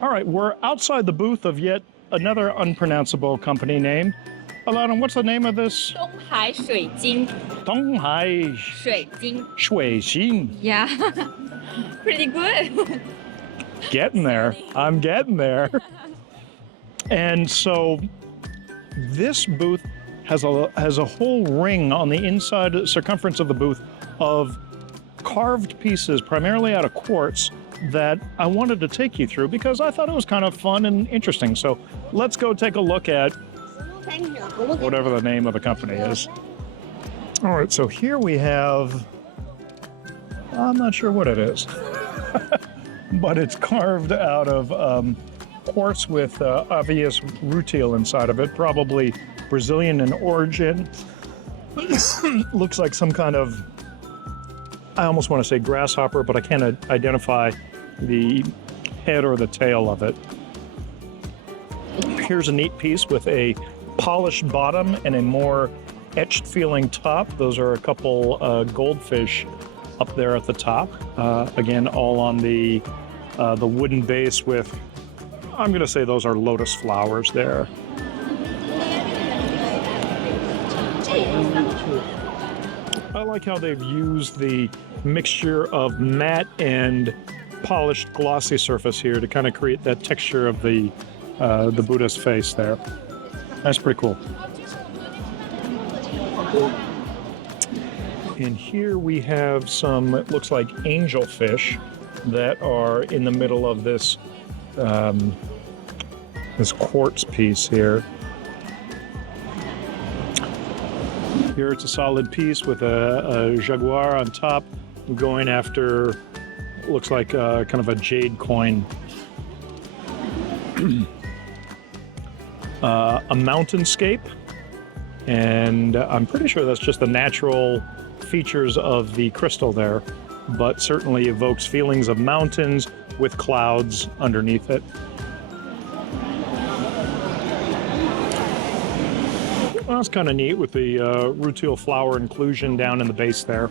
All right, we're outside the booth of yet another unpronounceable company name. Alana, what's the name of this? 东海水晶 Donghai 水晶 Shuixin. Yeah. Pretty good. Getting there. I'm getting there. And so this booth has a whole ring on the inside circumference of the booth of carved pieces, primarily out of quartz, that I wanted to take you through because I thought it was kind of fun and interesting. So let's go take a look at whatever the name of the company is. All right, so here we have, I'm not sure what it is, but it's carved out of quartz with obvious rutile inside of it, probably Brazilian in origin. Looks like some kind of, I almost want to say grasshopper, but I can't identify the head or the tail of it. Here's a neat piece with a polished bottom and a more etched feeling top. Those are a couple goldfish up there at the top. Again, all on the wooden base with, I'm going to say those are lotus flowers there. I like how they've used the mixture of matte and polished glossy surface here to kind of create that texture of the Buddha's face there. That's pretty cool. And here we have some, it looks like angelfish that are in the middle of this this quartz piece here. Here it's a solid piece with a jaguar on top going after, looks like kind of a jade coin. A mountainscape, and I'm pretty sure that's just the natural features of the crystal there, but certainly evokes feelings of mountains with clouds underneath it. Well, that's kind of neat with the rutile flower inclusion down in the base there.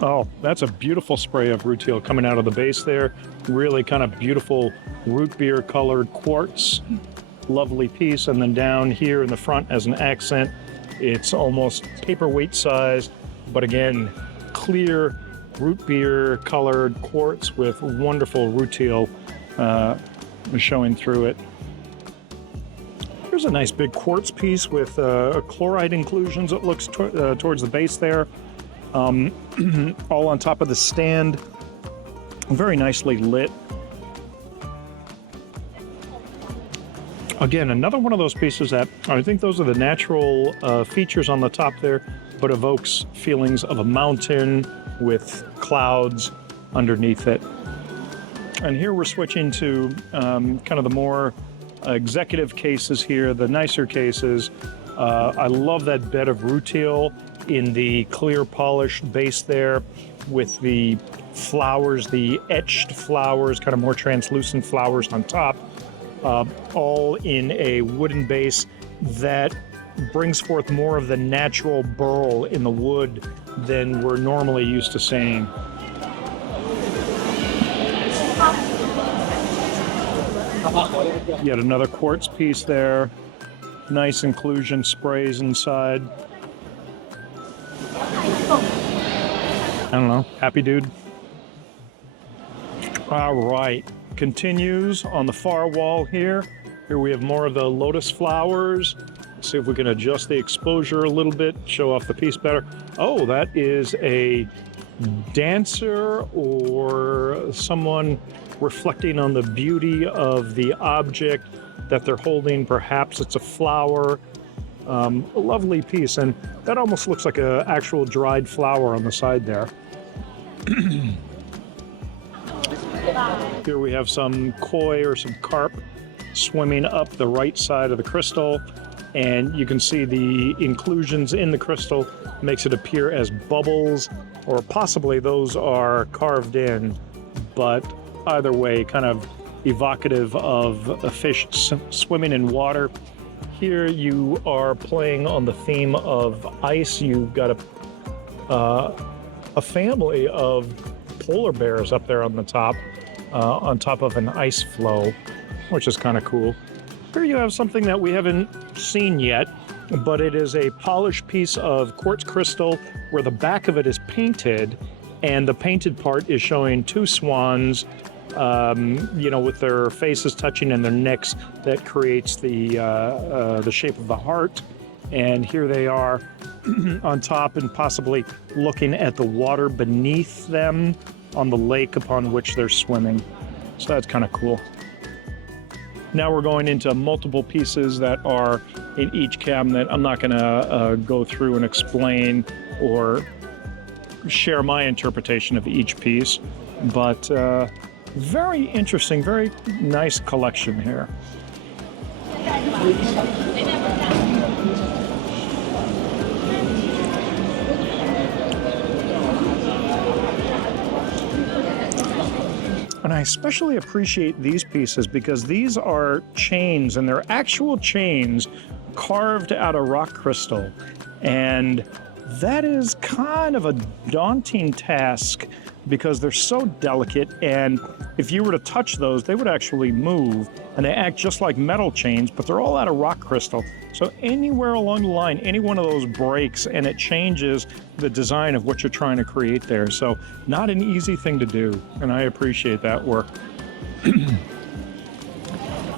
Oh, that's a beautiful spray of rutile coming out of the base there. Really kind of beautiful root beer colored quartz. Lovely piece. And then down here in the front as an accent, it's almost paperweight size, but again, clear root beer colored quartz with wonderful rutile showing through it. Here's a nice big quartz piece with chloride inclusions, it looks towards the base there. All on top of the stand, very nicely lit. Again, another one of those pieces that I think those are the natural features on the top there, but evokes feelings of a mountain with clouds underneath it. And here we're switching to kind of the more executive cases here, the nicer cases. I love that bed of rutile in the clear polished base there with the flowers, the etched flowers, kind of more translucent flowers on top, all in a wooden base that brings forth more of the natural burl in the wood than we're normally used to seeing. Yet another quartz piece there. Nice inclusion, sprays inside. I don't know, happy dude. All right, continues on the far wall here. Here we have more of the lotus flowers. Let's see if we can adjust the exposure a little bit, show off the piece better. Oh, that is a dancer or someone reflecting on the beauty of the object that they're holding. Perhaps it's a flower. A lovely piece, and that almost looks like an actual dried flower on the side there. Here we have some koi or some carp swimming up the right side of the crystal, and you can see the inclusions in the crystal makes it appear as bubbles, or possibly those are carved in, but either way, kind of evocative of a fish swimming in water. Here you are playing on the theme of ice. You've got a a family of polar bears up there on top of an ice floe, which is kind of cool. Here you have something that we haven't seen yet, but it is a polished piece of quartz crystal where the back of it is painted, and the painted part is showing two swans, with their faces touching and their necks. That creates the shape of the heart. And here they are on top and possibly looking at the water beneath them on the lake upon which they're swimming. So that's kind of cool. Now we're going into multiple pieces that are in each cabinet. I'm not going to go through and explain or share my interpretation of each piece, but very interesting, very nice collection here. And I especially appreciate these pieces because these are chains, and they're actual chains carved out of rock crystal. And that is kind of a daunting task because they're so delicate, and if you were to touch those, they would actually move, and they act just like metal chains, but they're all out of rock crystal. So anywhere along the line, any one of those breaks, and it changes the design of what you're trying to create there. So not an easy thing to do, and I appreciate that work.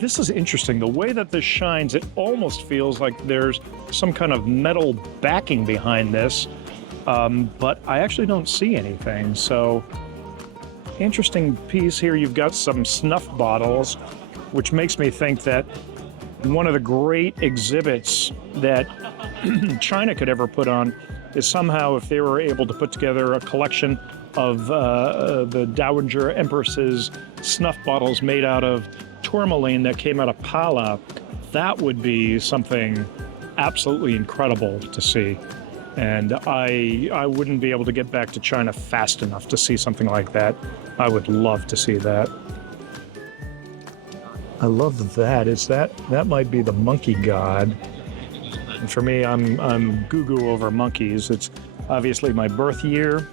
This is interesting. The way that this shines, it almost feels like there's some kind of metal backing behind this, but I actually don't see anything. So interesting piece here. You've got some snuff bottles, which makes me think that one of the great exhibits that China could ever put on is somehow if they were able to put together a collection of the Dowager Empress's snuff bottles made out of tourmaline that came out of Pala. That would be something absolutely incredible to see. And I wouldn't be able to get back to China fast enough to see something like that. I would love to see that. I love that. That might be the monkey god. And for me, I'm goo-goo over monkeys. It's obviously my birth year,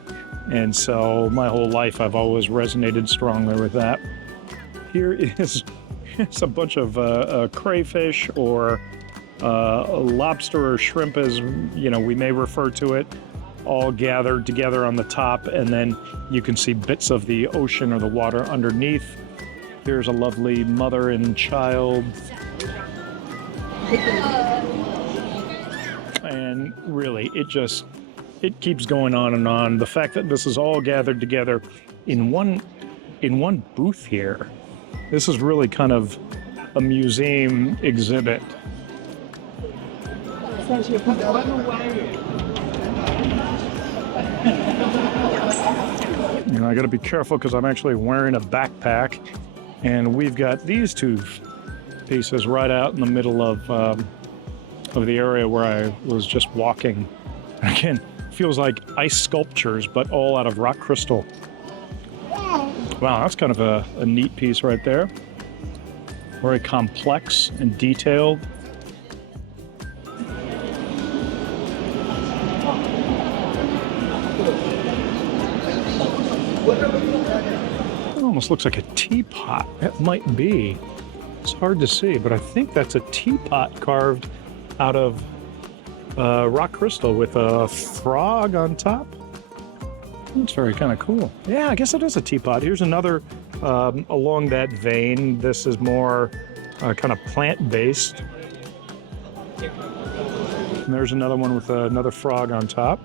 and so my whole life I've always resonated strongly with that. Here is it's a bunch of crayfish or lobster or shrimp, as we may refer to it, all gathered together on the top, and then you can see bits of the ocean or the water underneath. Here's a lovely mother and child. And really, it keeps going on and on. The fact that this is all gathered together in one booth here, this is really kind of a museum exhibit. I got to be careful because I'm actually wearing a backpack, and we've got these two pieces right out in the middle of the area where I was just walking. Again, feels like ice sculptures, but all out of rock crystal. Wow, that's kind of a neat piece right there. Very complex and detailed. It almost looks like a teapot. It might be. It's hard to see, but I think that's a teapot carved out of rock crystal with a frog on top. That's very kind of cool. Yeah, I guess it is a teapot. Here's another along that vein. This is more kind of plant-based. And there's another one with another frog on top.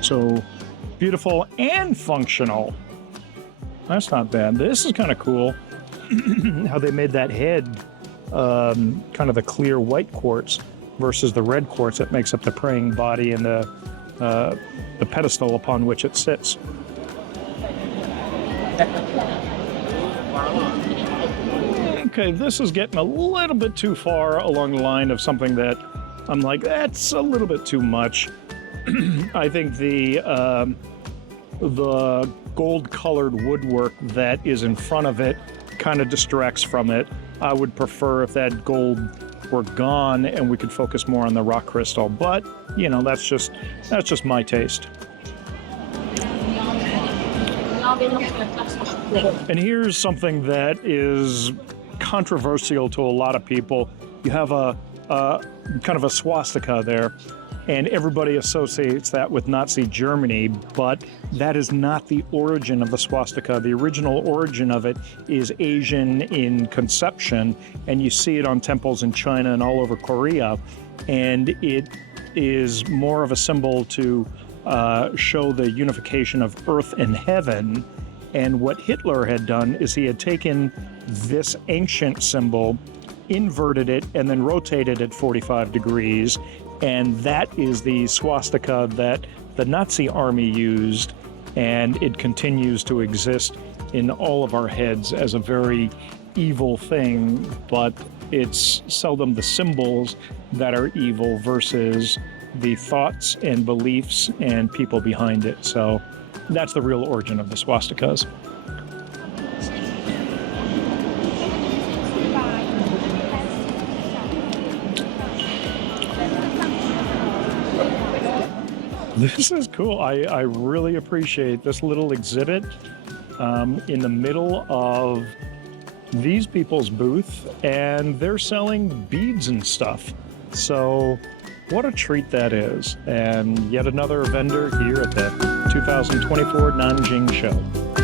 So beautiful and functional. That's not bad. This is kind of cool. How they made that head kind of the clear white quartz versus the red quartz that makes up the praying body and the pedestal upon which it sits. Okay, this is getting a little bit too far along the line of something that I'm like, that's a little bit too much. I think the gold-colored woodwork that is in front of it kind of distracts from it. I would prefer if that gold were gone and we could focus more on the rock crystal. But, you know, that's just my taste. And here's something that is controversial to a lot of people. You have a kind of a swastika there, and everybody associates that with Nazi Germany, but that is not the origin of the swastika. The original origin of it is Asian in conception, and you see it on temples in China and all over Korea, and it is more of a symbol to show the unification of earth and heaven. And what Hitler had done is he had taken this ancient symbol, inverted it, and then rotated it 45 degrees. And that is the swastika that the Nazi army used. And it continues to exist in all of our heads as a very evil thing, but it's seldom the symbols that are evil versus the thoughts and beliefs and people behind it. So that's the real origin of the swastikas. This is cool. I really appreciate this little exhibit in the middle of these people's booth, and they're selling beads and stuff. So what a treat that is. And yet another vendor here at the 2024 Nanjing Show.